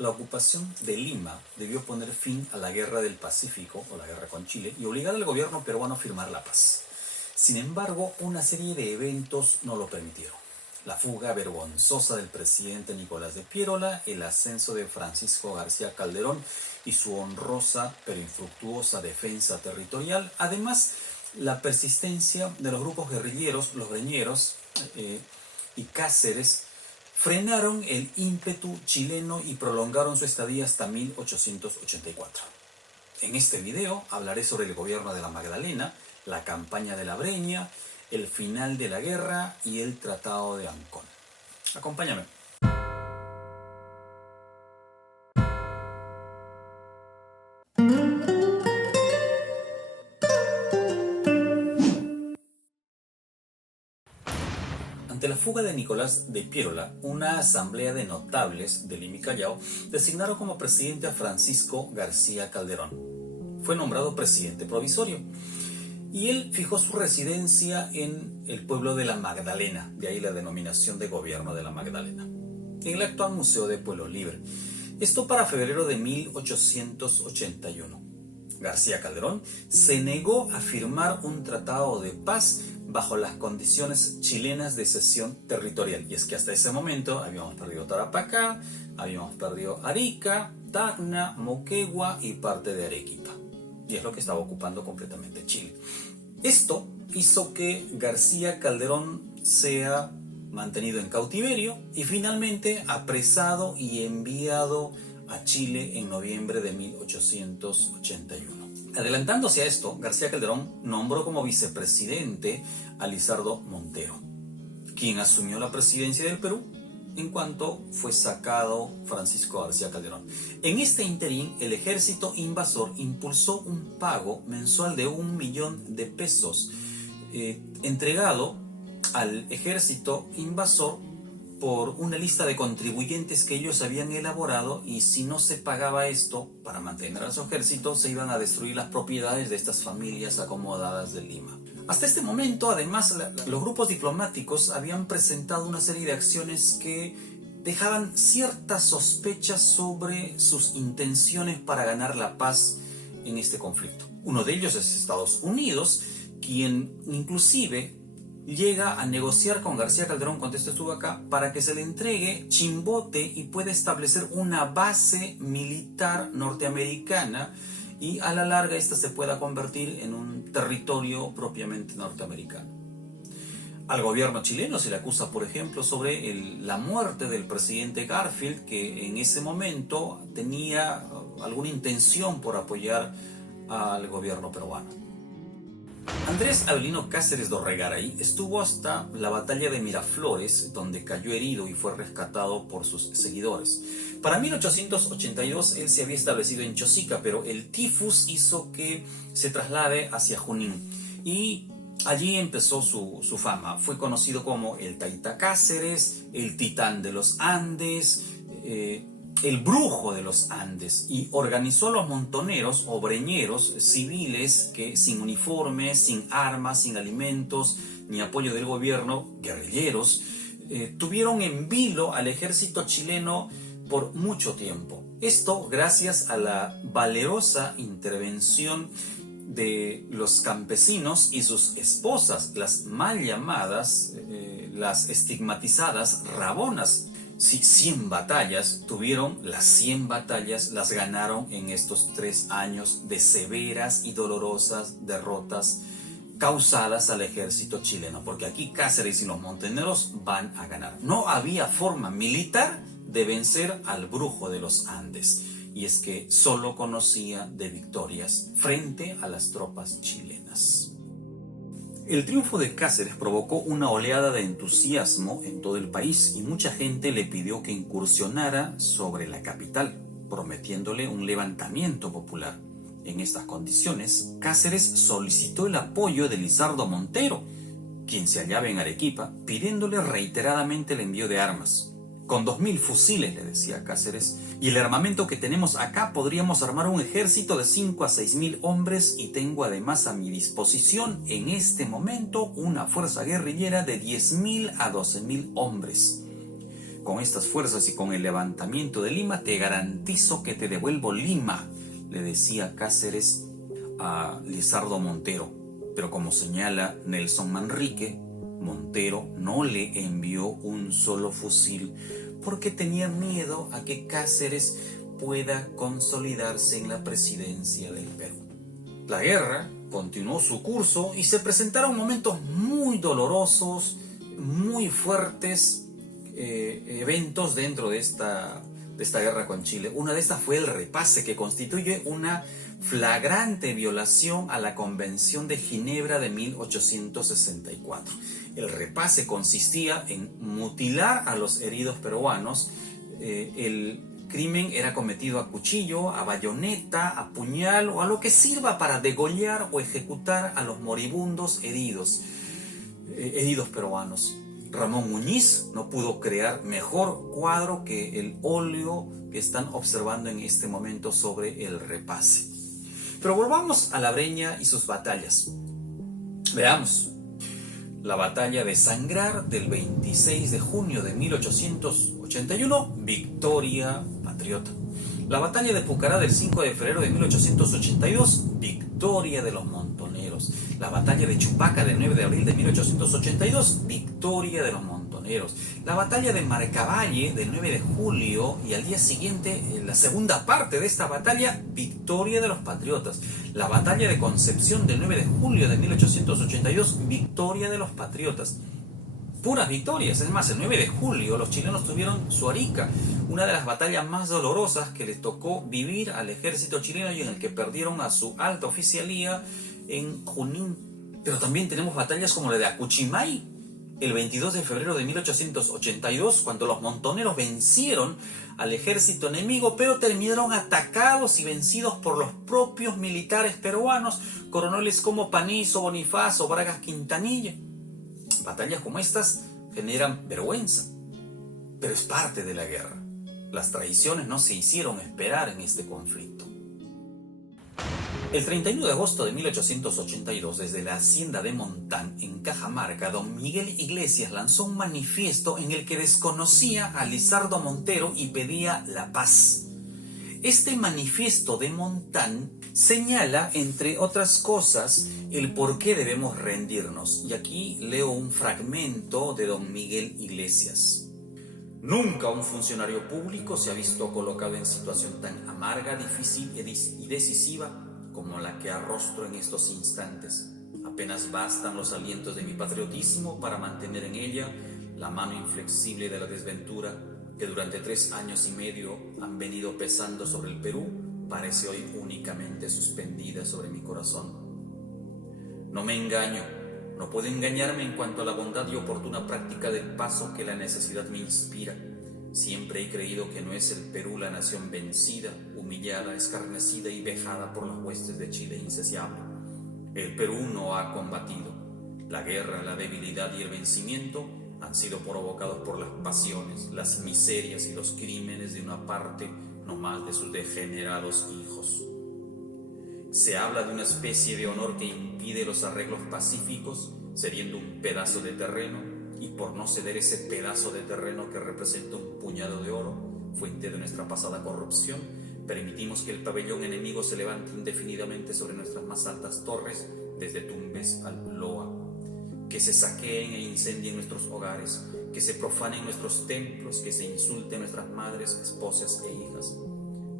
la ocupación de Lima debió poner fin a la Guerra del Pacífico, o la guerra con Chile, y obligar al gobierno peruano a firmar la paz. Sin embargo, una serie de eventos no lo permitieron. La fuga vergonzosa del presidente Nicolás de Piérola, el ascenso de Francisco García Calderón y su honrosa pero infructuosa defensa territorial. Además, la persistencia de los grupos guerrilleros, los Breñeros y Cáceres, frenaron el ímpetu chileno y prolongaron su estadía hasta 1884. En este video hablaré sobre el gobierno de la Magdalena, la campaña de la Breña, el final de la guerra y el Tratado de Ancón. Acompáñame. Ante la fuga de Nicolás de Piérola, una asamblea de notables de Lima y Callao designaron como presidente a Francisco García Calderón. Fue nombrado presidente provisorio y él fijó su residencia en el pueblo de la Magdalena, de ahí la denominación de gobierno de la Magdalena, en el actual Museo de Pueblo Libre. Esto para febrero de 1881. García Calderón se negó a firmar un tratado de paz bajo las condiciones chilenas de cesión territorial. Y es que hasta ese momento habíamos perdido Tarapacá, habíamos perdido Arica, Tacna, Moquegua y parte de Arequipa. Y es lo que estaba ocupando completamente Chile. Esto hizo que García Calderón sea mantenido en cautiverio y finalmente apresado y enviado a Chile en noviembre de 1881. Adelantándose a esto, García Calderón nombró como vicepresidente a Lizardo Montero, quien asumió la presidencia del Perú en cuanto fue sacado Francisco García Calderón. En este interín, el ejército invasor impulsó un pago mensual de 1 millón de pesos entregado al ejército invasor por una lista de contribuyentes que ellos habían elaborado, y si no se pagaba esto para mantener a su ejército, se iban a destruir las propiedades de estas familias acomodadas de Lima. Hasta este momento, además, los grupos diplomáticos habían presentado una serie de acciones que dejaban ciertas sospechas sobre sus intenciones para ganar la paz en este conflicto. Uno de ellos es Estados Unidos, quien inclusive llega a negociar con García Calderón, cuando esto estuvo acá, para que se le entregue Chimbote y pueda establecer una base militar norteamericana, y a la larga esta se pueda convertir en un territorio propiamente norteamericano. Al gobierno chileno se le acusa, por ejemplo, sobre la muerte del presidente Garfield, que en ese momento tenía alguna intención por apoyar al gobierno peruano. Andrés Avelino Cáceres Dorregaray estuvo hasta la batalla de Miraflores, donde cayó herido y fue rescatado por sus seguidores. Para 1882 él se había establecido en Chosica, pero el tifus hizo que se traslade hacia Junín y allí empezó su fama. Fue conocido como el Taita Cáceres, el Titán de los Andes, el Brujo de los Andes, y organizó a los montoneros o breñeros civiles que, sin uniformes, sin armas, sin alimentos ni apoyo del gobierno, guerrilleros, tuvieron en vilo al ejército chileno por mucho tiempo. Esto gracias a la valerosa intervención de los campesinos y sus esposas, las mal llamadas, las estigmatizadas rabonas. Sí, 100 batallas tuvieron, las 100 batallas las ganaron en estos 3 años de severas y dolorosas derrotas causadas al ejército chileno, porque aquí Cáceres y los montoneros van a ganar. No había forma militar de vencer al Brujo de los Andes, y es que solo conocía de victorias frente a las tropas chilenas. El triunfo de Cáceres provocó una oleada de entusiasmo en todo el país y mucha gente le pidió que incursionara sobre la capital, prometiéndole un levantamiento popular. En estas condiciones, Cáceres solicitó el apoyo de Lizardo Montero, quien se hallaba en Arequipa, pidiéndole reiteradamente el envío de armas. Con 2000 fusiles, le decía Cáceres, y el armamento que tenemos acá podríamos armar un ejército de 5 a 6000 hombres, y tengo además a mi disposición en este momento una fuerza guerrillera de 10.000 a 12.000 hombres. Con estas fuerzas y con el levantamiento de Lima, te garantizo que te devuelvo Lima, le decía Cáceres a Lizardo Montero. Pero como señala Nelson Manrique, Montero no le envió un solo fusil porque tenía miedo a que Cáceres pueda consolidarse en la presidencia del Perú. La guerra continuó su curso y se presentaron momentos muy dolorosos, muy fuertes, eventos dentro de esta guerra con Chile. Una de estas fue el repase, que constituye una flagrante violación a la Convención de Ginebra de 1864. El repase consistía en mutilar a los heridos peruanos. El crimen era cometido a cuchillo, a bayoneta, a puñal o a lo que sirva para degollar o ejecutar a los moribundos heridos peruanos. Ramón Muñiz no pudo crear mejor cuadro que el óleo que están observando en este momento sobre el repase. Pero volvamos a la Breña y sus batallas. Veamos. La batalla de Sangrar del 26 de junio de 1881, victoria patriota. La batalla de Pucará del 5 de febrero de 1882, victoria de los montoneros. La batalla de Chupaca del 9 de abril de 1882, victoria de los montoneros. La batalla de Marcavalle del 9 de julio y al día siguiente, la segunda parte de esta batalla, victoria de los patriotas. La batalla de Concepción del 9 de julio de 1882, victoria de los patriotas. Puras victorias. Es más, el 9 de julio los chilenos tuvieron su Arica, una de las batallas más dolorosas que les tocó vivir al ejército chileno y en el que perdieron a su alta oficialía en Junín. Pero también tenemos batallas como la de Acuchimay, el 22 de febrero de 1882, cuando los montoneros vencieron al ejército enemigo, pero terminaron atacados y vencidos por los propios militares peruanos, coroneles como Panizo, Bonifacio, Bragas Quintanilla. Batallas como estas generan vergüenza, pero es parte de la guerra. Las traiciones no se hicieron esperar en este conflicto. El 31 de agosto de 1882, desde la hacienda de Montán, en Cajamarca, don Miguel Iglesias lanzó un manifiesto en el que desconocía a Lizardo Montero y pedía la paz. Este manifiesto de Montán señala, entre otras cosas, el por qué debemos rendirnos. Y aquí leo un fragmento de don Miguel Iglesias. Nunca un funcionario público se ha visto colocado en situación tan amarga, difícil y decisiva como la que arrostro en estos instantes. Apenas bastan los alientos de mi patriotismo para mantener en ella la mano inflexible de la desventura que durante 3 años y medio han venido pesando sobre el Perú, parece hoy únicamente suspendida sobre mi corazón. No me engaño, no puedo engañarme en cuanto a la bondad y oportuna práctica del paso que la necesidad me inspira. Siempre he creído que no es el Perú la nación vencida, humillada, escarnecida y vejada por las huestes de Chile insaciable. El Perú no ha combatido. La guerra, la debilidad y el vencimiento han sido provocados por las pasiones, las miserias y los crímenes de una parte no más de sus degenerados hijos. Se habla de una especie de honor que impide los arreglos pacíficos, cediendo un pedazo de terreno, y por no ceder ese pedazo de terreno que representa un puñado de oro, fuente de nuestra pasada corrupción, permitimos que el pabellón enemigo se levante indefinidamente sobre nuestras más altas torres, desde Tumbes al Loa. Que se saqueen e incendien nuestros hogares, que se profanen nuestros templos, que se insulten nuestras madres, esposas e hijas.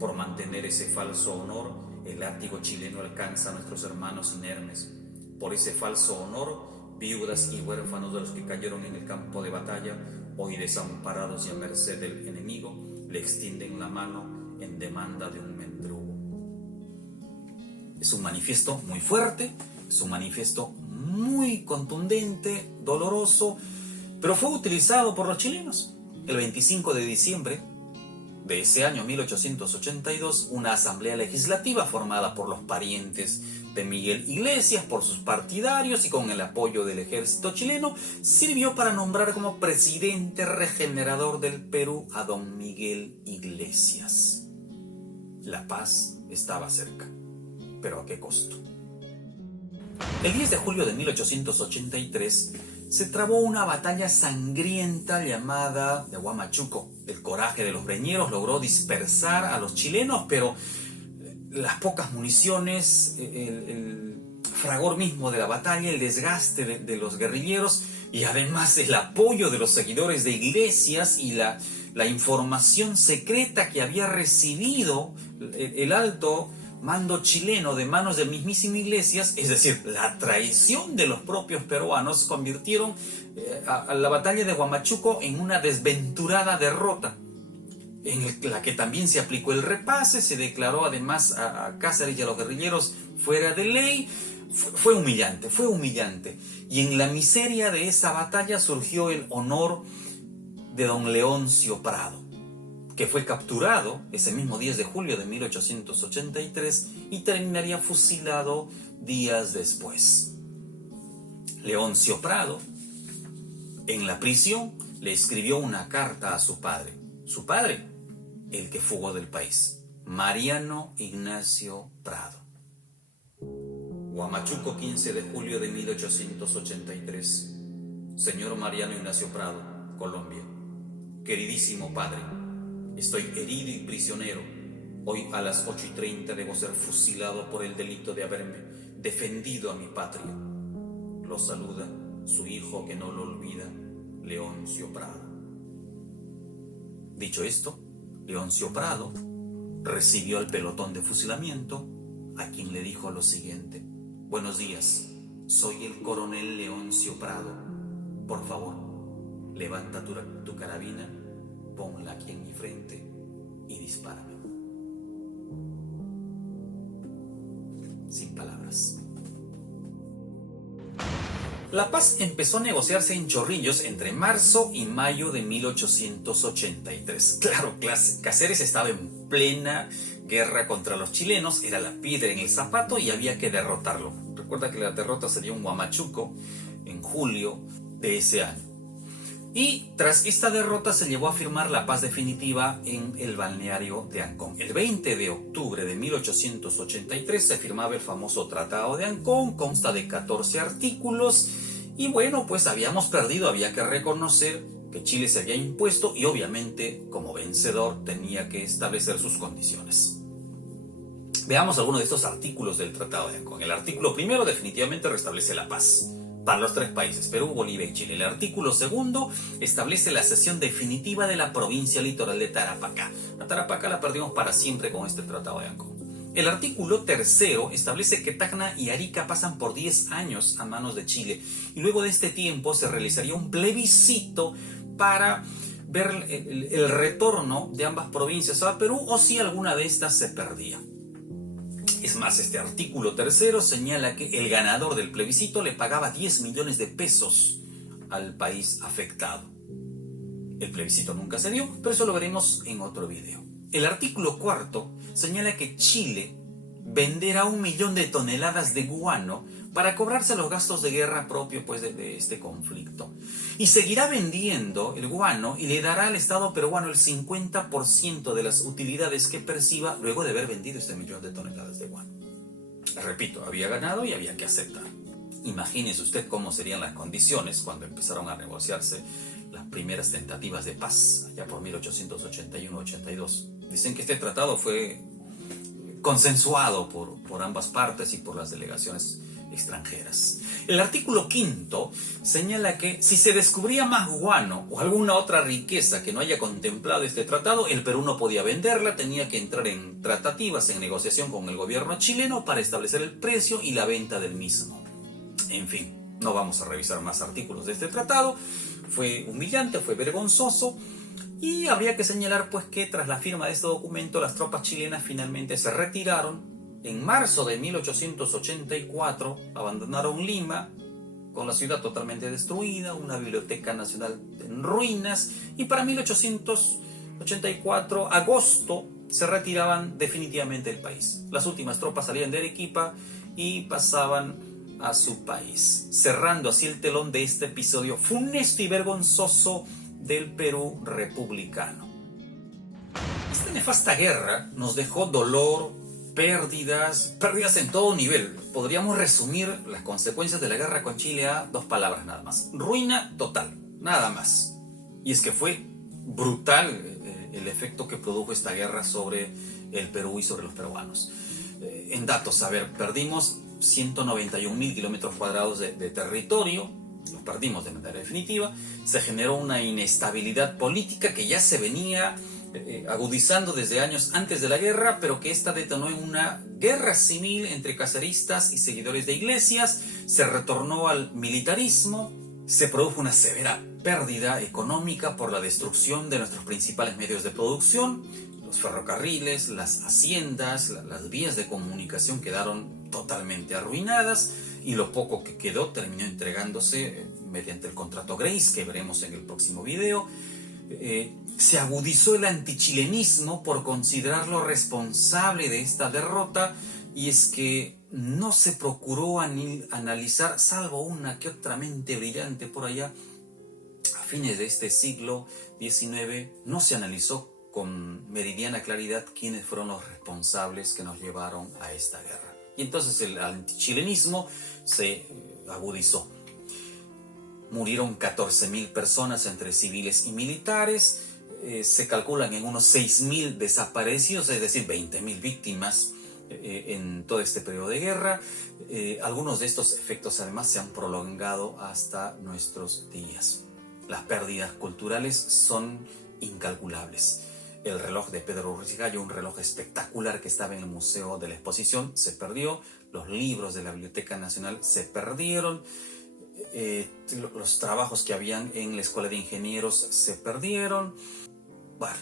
Por mantener ese falso honor, el látigo chileno alcanza a nuestros hermanos inermes. Por ese falso honor, viudas y huérfanos de los que cayeron en el campo de batalla, hoy desamparados y a merced del enemigo, le extienden la mano en demanda de un mendrugo. Es un manifiesto muy fuerte, es un manifiesto muy contundente, doloroso, pero fue utilizado por los chilenos. El 25 de diciembre de ese año 1882, una asamblea legislativa formada por los parientes de Miguel Iglesias, por sus partidarios y con el apoyo del ejército chileno, sirvió para nombrar como presidente regenerador del Perú a don Miguel Iglesias. La paz estaba cerca, pero ¿a qué costo? El 10 de julio de 1883, se trabó una batalla sangrienta llamada de Huamachuco. El coraje de los breñeros logró dispersar a los chilenos, pero las pocas municiones, el fragor mismo de la batalla, el desgaste de los guerrilleros y además el apoyo de los seguidores de Iglesias y la información secreta que había recibido el alto mando chileno de manos del mismísimo Iglesias, es decir, la traición de los propios peruanos, convirtieron a la batalla de Huamachuco en una desventurada derrota, en la que también se aplicó el repase, se declaró además a Cáceres y a los guerrilleros fuera de ley. Fue humillante. Y en la miseria de esa batalla surgió el honor de don Leoncio Prado, que fue capturado ese mismo 10 de julio de 1883 y terminaría fusilado días después. Leoncio Prado, en la prisión, le escribió una carta a su padre, el que fugó del país, Mariano Ignacio Prado. Huamachuco, 15 de julio de 1883. Señor Mariano Ignacio Prado, Colombia. Queridísimo padre, estoy herido y prisionero. Hoy a las 8:30 debo ser fusilado por el delito de haberme defendido a mi patria. Lo saluda su hijo que no lo olvida, Leoncio Prado. Dicho esto, Leoncio Prado recibió el pelotón de fusilamiento, a quien le dijo lo siguiente: buenos días, soy el coronel Leoncio Prado. Por favor, levanta tu carabina, ponla aquí en mi frente y dispárame. Sin palabras. La paz empezó a negociarse en Chorrillos entre marzo y mayo de 1883. Claro, Cáceres estaba en plena guerra contra los chilenos, era la piedra en el zapato y había que derrotarlo. Recuerda que la derrota se dio en Huamachuco en julio de ese año. Y tras esta derrota se llevó a firmar la paz definitiva en el balneario de Ancón. El 20 de octubre de 1883 se firmaba el famoso Tratado de Ancón, consta de 14 artículos y bueno, pues habíamos perdido, había que reconocer que Chile se había impuesto y obviamente como vencedor tenía que establecer sus condiciones. Veamos algunos de estos artículos del Tratado de Ancón. El artículo primero definitivamente restablece la paz para los tres países, Perú, Bolivia y Chile. El artículo segundo establece la cesión definitiva de la provincia litoral de Tarapacá. La Tarapacá la perdimos para siempre con este Tratado de Ancón. El artículo tercero establece que Tacna y Arica pasan por 10 años a manos de Chile y luego de este tiempo se realizaría un plebiscito para ver el retorno de ambas provincias a Perú o si alguna de estas se perdía. Es más, este artículo tercero señala que el ganador del plebiscito le pagaba 10 millones de pesos al país afectado. El plebiscito nunca se dio, pero eso lo veremos en otro video. El artículo cuarto señala que Chile venderá 1 millón de toneladas de guano para cobrarse los gastos de guerra propios pues, de este conflicto. Y seguirá vendiendo el guano y le dará al Estado peruano el 50% de las utilidades que perciba luego de haber vendido este 1 millón de toneladas de guano. Repito, había ganado y había que aceptar. Imagínese usted cómo serían las condiciones cuando empezaron a negociarse las primeras tentativas de paz, allá por 1881-82. Dicen que este tratado fue consensuado por ambas partes y por las delegaciones extranjeras. El artículo quinto señala que si se descubría más guano o alguna otra riqueza que no haya contemplado este tratado, el Perú no podía venderla, tenía que entrar en tratativas, en negociación con el gobierno chileno para establecer el precio y la venta del mismo. En fin, no vamos a revisar más artículos de este tratado. Fue humillante, fue vergonzoso. Y habría que señalar pues que tras la firma de este documento las tropas chilenas finalmente se retiraron. En marzo de 1884 abandonaron Lima con la ciudad totalmente destruida, una biblioteca nacional en ruinas y para 1884, agosto, se retiraban definitivamente del país. Las últimas tropas salían de Arequipa y pasaban a su país, cerrando así el telón de este episodio funesto y vergonzoso del Perú republicano. Esta nefasta guerra nos dejó dolor, pérdidas en todo nivel. Podríamos resumir las consecuencias de la guerra con Chile a 2 palabras nada más: ruina total, nada más. Y es que fue brutal el efecto que produjo esta guerra sobre el Perú y sobre los peruanos. En datos, a ver, perdimos 191.000 kilómetros cuadrados de territorio, los perdimos de manera definitiva. Se generó una inestabilidad política que ya se venía agudizando desde años antes de la guerra, pero que esta detonó en una guerra civil entre caceristas y seguidores de Iglesias. Se retornó al militarismo, se produjo una severa pérdida económica por la destrucción de nuestros principales medios de producción. Los ferrocarriles, las haciendas, las vías de comunicación quedaron totalmente arruinadas, y lo poco que quedó terminó entregándose mediante el contrato Grace, que veremos en el próximo video. Se agudizó el antichilenismo por considerarlo responsable de esta derrota, y es que no se procuró analizar, salvo una que otra mente brillante por allá, a fines de este siglo XIX, no se analizó con meridiana claridad quiénes fueron los responsables que nos llevaron a esta guerra. Y entonces el antichilenismo se agudizó. Murieron 14.000 personas entre civiles y militares. Se calculan en unos 6.000 desaparecidos, es decir, 20.000 víctimas en todo este periodo de guerra. Algunos de estos efectos además se han prolongado hasta nuestros días. Las pérdidas culturales son incalculables. El reloj de Pedro Ruiz Gallo, un reloj espectacular que estaba en el Museo de la Exposición, se perdió. Los libros de la Biblioteca Nacional se perdieron. Los trabajos que habían en la Escuela de Ingenieros se perdieron. Bueno,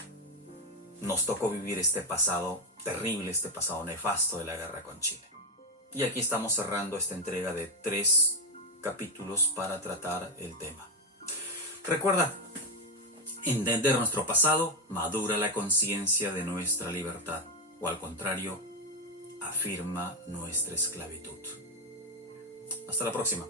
nos tocó vivir este pasado terrible, este pasado nefasto de la guerra con Chile. Y aquí estamos cerrando esta entrega de 3 capítulos para tratar el tema. Recuerda, entender nuestro pasado madura la conciencia de nuestra libertad, o al contrario, afirma nuestra esclavitud. Hasta la próxima.